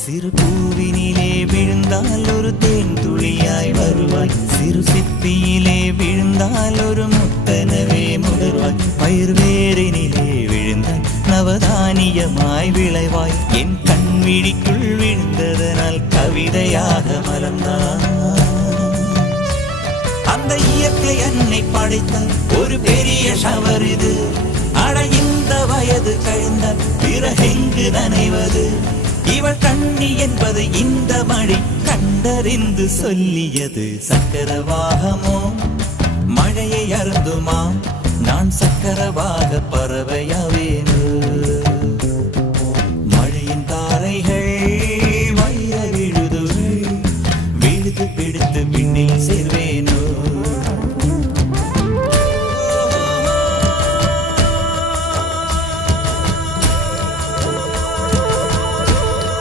சிறு பூவினிலே விழுந்தால் ஒரு தேன் துளியாய் வருவாய், சிறு சிப்பியிலே விழுந்தால் ஒரு முத்தனவே முதிர்வாய், பயிர் வேரினிலே விழுந்தால் நவதானியமாய் விளைவாய், என் கண் விழிக்குள் விழுந்ததனால் கவிதையாக மலர்ந்தாய். அந்த இயற்கை என்னை படைத்தால் ஒரு பெரிய ஷவர் இது, அட இந்த வயது கழிந்தால் பிறகெங்கு நனைவது, இவள் கண்ணி என்பது இந்த மழை கண்டறிந்து சொல்லியது. சக்கரவாகமோ மழையை அருந்துமா, நான் சக்கரவாக பறவையாவே